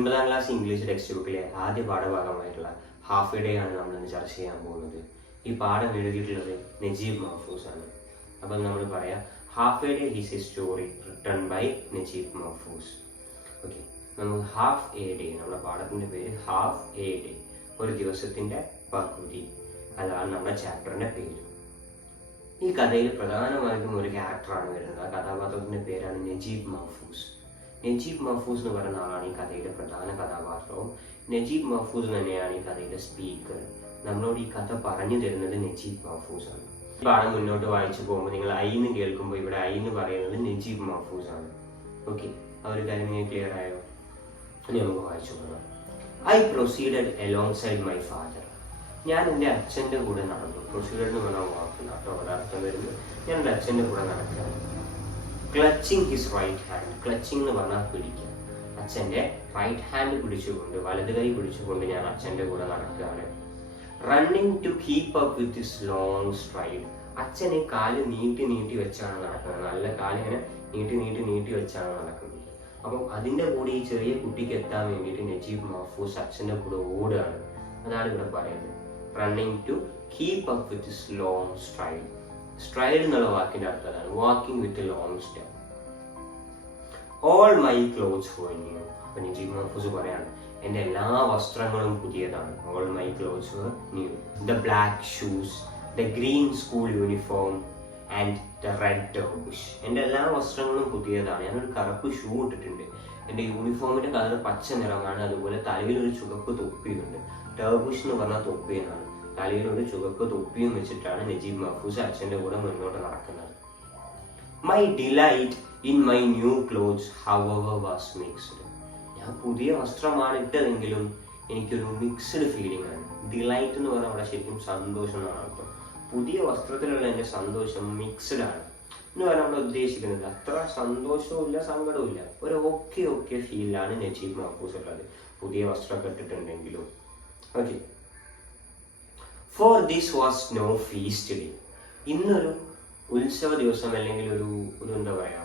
9ാം class English text ബുക്കിലെ ആദ്യ പാഠഭാഗമായിട്ടുള്ള half a day ആണ് നമ്മളിന്ന് ചർച്ച ചെയ്യാൻ പോകുന്നത്. ഈ പാഠം എഴുതിയിട്ടുള്ളത് നജീബ് മഹ്ഫൂസ് ആണ്. അപ്പം നമ്മൾ പറയാം, half a day is a story written by Naguib Mahfouz. Okay, നമുക്ക് ഹാഫ് എ ഡേ, നമ്മുടെ പാഠത്തിൻ്റെ പേര് ഹാഫ് എ ഡേ, ഒരു ദിവസത്തിൻ്റെ പകുതി. അതാണ് നമ്മുടെ ചാപ്റ്ററിൻ്റെ പേര്. ഈ കഥയിൽ പ്രധാനമായിട്ടും ഒരു ക്യാരക്ടറാണ് വരുന്നത്. ആ കഥാപാത്രത്തിൻ്റെ പേരാണ് നജീബ് മഹ്ഫൂസ്. നജീബ് മഹ്ഫൂസ് എന്ന് പറയുന്ന ആളാണ് ഈ കഥയിലെ പ്രധാന കഥാപാത്രവും. നജീബ് മഹ്ഫൂസ് തന്നെയാണ് ഈ കഥയിലെ സ്പീക്കർ. നമ്മളോട് ഈ കഥ പറഞ്ഞു തരുന്നത് നജീബ് മഹ്ഫൂസ് ആണ്. ഈ പാഠം മുന്നോട്ട് വായിച്ചു പോകുമ്പോൾ നിങ്ങൾ ഐ എന്ന് കേൾക്കുമ്പോൾ ഇവിടെ ഐ എന്ന് പറയുന്നത് നജീബ് മഹ്ഫൂസ് ആണ്. ഓക്കെ, ആ ഒരു കാര്യം ക്ലിയർ ആയോ? ഇനി നമുക്ക് വായിച്ചു പോകാം. I proceeded along side my father. ഞാൻ എൻ്റെ അച്ഛൻ്റെ കൂടെ നടന്നു. പ്രൊസീഡഡ് എന്ന് പറഞ്ഞാൽ വാക്കില്ല കേട്ടോ, അവിടെ അർത്ഥം വരുന്നത് ഞാൻ എൻ്റെ അച്ഛൻ്റെ കൂടെ നടക്കുകയാണ്. Clutching his right hand. Clutching എന്ന് പറഞ്ഞാൽ പിടിക്കുക. അച്ഛൻ്റെ റൈറ്റ് ഹാൻഡ് പിടിച്ചുകൊണ്ട്, വലത് കൈ പിടിച്ചുകൊണ്ട് ഞാൻ അച്ഛൻ്റെ കൂടെ നടക്കുകയാണ്. Running to keep up with his long stride. അച്ഛനെ കാല് നീട്ടി നീട്ടി വെച്ചാണ് നടക്കുന്നത്. നല്ല കാലിങ്ങനെ നീട്ടി നീട്ടി നീട്ടി വെച്ചാണ് നടക്കുന്നത്. അപ്പം അതിൻ്റെ കൂടെ ഈ ചെറിയ കുട്ടിക്ക് എത്താൻ വേണ്ടിയിട്ട് നജീബ് മഹ്ഫൂസ് അച്ഛൻ്റെ കൂടെ ഓടുകയാണ്. അതാണ് ഇവിടെ പറയുന്നത്. Running to keep up with his long stride. Stride എന്നുള്ള വാക്കിന്റെ അർത്ഥം അതാണ്, walking with long step. All my clothes were new. അപ്പൊ നജീബ് മഹ്ഫൂസ് പറയാണ്, എൻ്റെ എല്ലാ വസ്ത്രങ്ങളും പുതിയതാണ്. All my clothes were new. The black shoes, the green school uniform and the red tarbush. എൻ്റെ എല്ലാ വസ്ത്രങ്ങളും പുതിയതാണ്. ഞാനൊരു കറുപ്പ് ഷൂ ഇട്ടിട്ടുണ്ട്. എൻ്റെ യൂണിഫോമിന്റെ കളർ പച്ച നിറമാണ്. അതുപോലെ തലയിൽ ഒരു ചുവപ്പ് തൊപ്പിയുണ്ട്. ടർബുഷ് എന്ന് പറഞ്ഞാൽ തൊപ്പി എന്നാണ്. തലയിൽ ഒരു ചുവപ്പ് തൊപ്പിയും വെച്ചിട്ടാണ് നജീബ് മഹ്ഫൂസ് അച്ഛൻ്റെ കൂടെ മുന്നോട്ട് നടക്കുന്നത്. My delight in my new clothes however was mixed. ഞാൻ പുതിയ വസ്ത്രമാണ് ഇട്ടതെങ്കിലും എനിക്കൊരു മിക്സ്ഡ് ഫീലിംഗ് ആണ്. ഡിലൈറ്റ് എന്ന് പറഞ്ഞാൽ അവിടെ ശരിക്കും സന്തോഷം എന്നാണ് അർത്ഥം. പുതിയ വസ്ത്രത്തിലുള്ള എൻ്റെ സന്തോഷം മിക്സ്ഡ് ആണ് എന്ന് പറഞ്ഞാൽ നമ്മൾ ഉദ്ദേശിക്കുന്നത് അത്ര സന്തോഷവും ഇല്ല സങ്കടവും ഇല്ല, ഒരു ഓക്കെ ഫീലാണ് നജീബ് മഹ്ഫൂസ് ഉള്ളത് പുതിയ വസ്ത്രമൊക്കെ ഇട്ടിട്ടുണ്ടെങ്കിലും. Okay, for this was no feast day. ഇന്നൊരു ഉത്സവ ദിവസം അല്ലെങ്കിൽ ഒരു എന്താ പറയാ,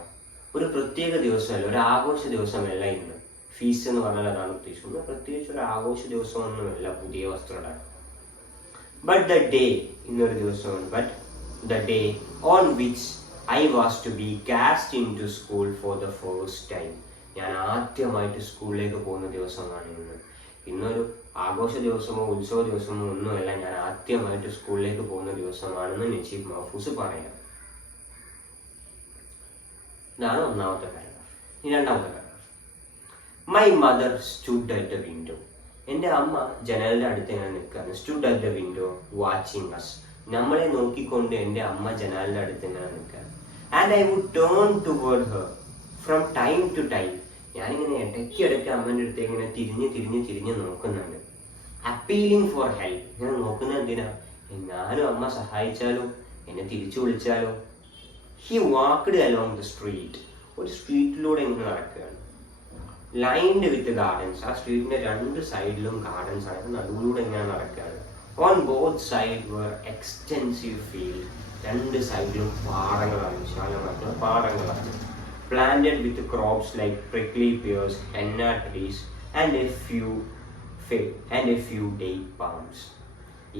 ഒരു പ്രത്യേക ദിവസമല്ല, ഒരു ആഘോഷ ദിവസമല്ല ഇന്ന്. ഫീസ്റ്റ് എന്ന് പറഞ്ഞാൽ അതാണ് ഉദ്ദേശിക്കുന്നത്. പ്രത്യേകിച്ച് ഒരു ആഘോഷ ദിവസമൊന്നുമല്ല പുതിയ വസ്ത്രം ഇടാൻ. ബട്ട് ദ ഡേ, ഇന്നൊരു ദിവസമാണ്. But the day on which I was to be cast into school for the first time. ഞാൻ ആദ്യമായിട്ട് സ്കൂളിലേക്ക് പോകുന്ന ദിവസമാണ് ഇന്ന്. ഇന്നൊരു ആഘോഷ ദിവസമോ ഉത്സവ ദിവസമോ ഒന്നുമല്ല, ഞാൻ ആദ്യമായിട്ട് സ്കൂളിലേക്ക് പോകുന്ന ദിവസമാണെന്ന് നജീബ് മഹ്ഫൂസ് പറയാം. ഇതാണ് ഒന്നാമത്തെ പാരഗ്രാഫ്. ഇനി രണ്ടാമത്തെ paragraph. My mother stood at the window. എൻ്റെ അമ്മ ജനലിന്റെ അടുത്ത് ഇങ്ങനെ നിൽക്കുകയാണ്. Stood at the window watching us. നമ്മളെ നോക്കിക്കൊണ്ട് എൻ്റെ അമ്മ ജനലിന്റെ അടുത്ത് ഇങ്ങനെ നിൽക്കുകയാണ്. And I would turn toward her from time to time. ഞാനിങ്ങനെ ഇടയ്ക്ക് അമ്മൻ്റെ അടുത്ത് ഇങ്ങനെ തിരിഞ്ഞ് നോക്കുന്നുണ്ട്. Appealing for help. ഇങ്ങനെ നോക്കുന്നത് എന്തിനാ, ഞാനും അമ്മ സഹായിച്ചാലോ, എന്നെ തിരിച്ചു വിളിച്ചാലോ. He walked along the street. ഒരു സ്ട്രീറ്റിലൂടെ ഇങ്ങനെ നടക്കുകയാണ്. ലൈൻഡ് വിത്ത് ഗാർഡൻസ്. ആ സ്ട്രീറ്റിന്റെ രണ്ട് സൈഡിലും ഗാർഡൻസ് ആണ്. നടുവിലൂടെ ഇങ്ങനെ നടക്കുകയാണ്. On both side were extensive field. രണ്ട് സൈഡിലും പാടങ്ങളാണ്, വിശാലമായിട്ടുള്ള പാടങ്ങളാണ്. Planted with crops like prickly pears, henna trees, and a few date palms.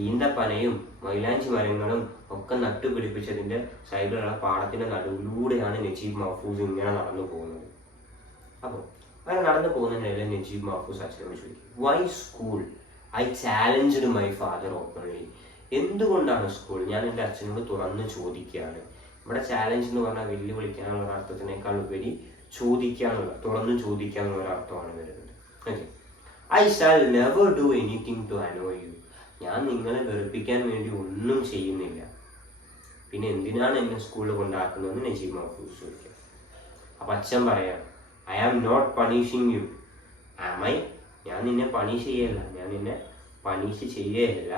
ഈന്തപ്പനയും മൈലാഞ്ചി മരങ്ങളും ഒക്കെ നട്ടുപിടിപ്പിച്ചതിന്റെ സൈഡിലുള്ള പാടത്തിന്റെ നടുവിലൂടെയാണ് നജീബ് മഹ്ഫൂസ് ഇങ്ങനെ നടന്നു പോകുന്നത്. അപ്പോൾ അങ്ങനെ നടന്നു പോകുന്നതിനിടയിൽ നജീബ് മഹ്ഫൂസ് അച്ഛനോട് ചോദിക്കും, why school? I challenged my father openly. എന്തുകൊണ്ടാണ് സ്കൂൾ? ഞാൻ എൻ്റെ അച്ഛനോട് തുറന്ന് ചോദിക്കുകയാണ്. ഇവിടെ ചാലഞ്ച് എന്ന് പറഞ്ഞാൽ വെല്ലുവിളിക്കാനുള്ള അർത്ഥത്തിനേക്കാൾ ഉപരി ചോദിക്കാനുള്ള, തുറന്നു ചോദിക്കാനുള്ള ഒരു അർത്ഥമാണ് വരുന്നത്. Okay, I shall never do anything to annoy you. ഞാൻ നിങ്ങളെ വെറുപ്പിക്കാൻ വേണ്ടി ഒന്നും ചെയ്യുന്നില്ല. പിന്നെ എന്തിനാണ് എന്നെ സ്കൂളിൽ കൊണ്ടാക്കുന്നതെന്ന് നജീബ് മഹ്ഫൂസ് ചോദിക്കുക. അപ്പൊ അച്ഛൻ പറയാം, I am not punishing you. ഞാൻ നിന്നെ പണിഷ് ചെയ്യല്ല, ഞാൻ നിന്നെ പണിഷ് ചെയ്യല്ല.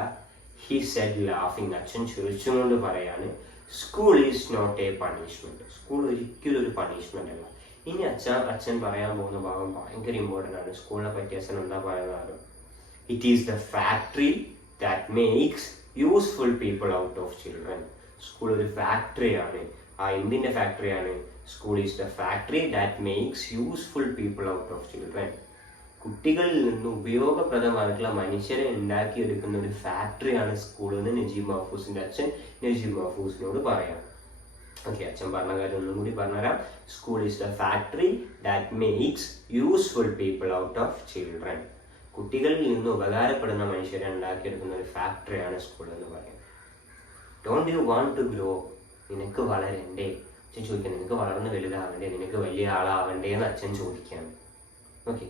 ഹി സെഡ് ലാഫിങ്. അച്ഛൻ ചിരിച്ചുകൊണ്ട് പറയാണ്, school is not a punishment. School ഒരിക്കലും ഒരു പണിഷ്മെന്റ് അല്ല. ഇനി അച്ഛൻ പറയാൻ പോകുന്ന ഭാഗം ഭയങ്കര ഇമ്പോർട്ടൻ്റ് ആണ്. സ്കൂളിനെ പറ്റി അച്ഛൻ എന്താ പറയുന്നത്? It is the factory that makes useful people out of children. School ഒരു ഫാക്ടറിയാണ്. ആ എന്തിന്റെ ഫാക്ടറിയാണ്? School is the factory that makes useful people out of children. കുട്ടികളിൽ നിന്ന് ഉപയോഗപ്രദമായിട്ടുള്ള മനുഷ്യരെ ഉണ്ടാക്കിയെടുക്കുന്ന ഒരു ഫാക്ടറിയാണ് സ്കൂൾ എന്ന് നജീബ് മഹഫൂസിന്റെ അച്ഛൻ നജീബ് മഹഫൂസിനോട് പറയാം. ഓക്കെ, അച്ഛൻ പറഞ്ഞ കാര്യം ഒന്നും കൂടി പറഞ്ഞുതരാം. School is the factory that makes useful people out of children. കുട്ടികളിൽ നിന്ന് ഉപകാരപ്പെടുന്ന മനുഷ്യരെ ഉണ്ടാക്കിയെടുക്കുന്ന ഒരു ഫാക്ടറിയാണ് സ്കൂൾ എന്ന് പറയാം. Don't you want to grow? നിനക്ക് വളരണ്ടേ? അച്ഛൻ ചോദിക്കാം, നിനക്ക് വളർന്ന് വലുതാവണ്ടേ, നിനക്ക് വലിയ ആളാവണ്ടേ എന്ന് അച്ഛൻ ചോദിക്കുകയാണ്. ഓക്കെ,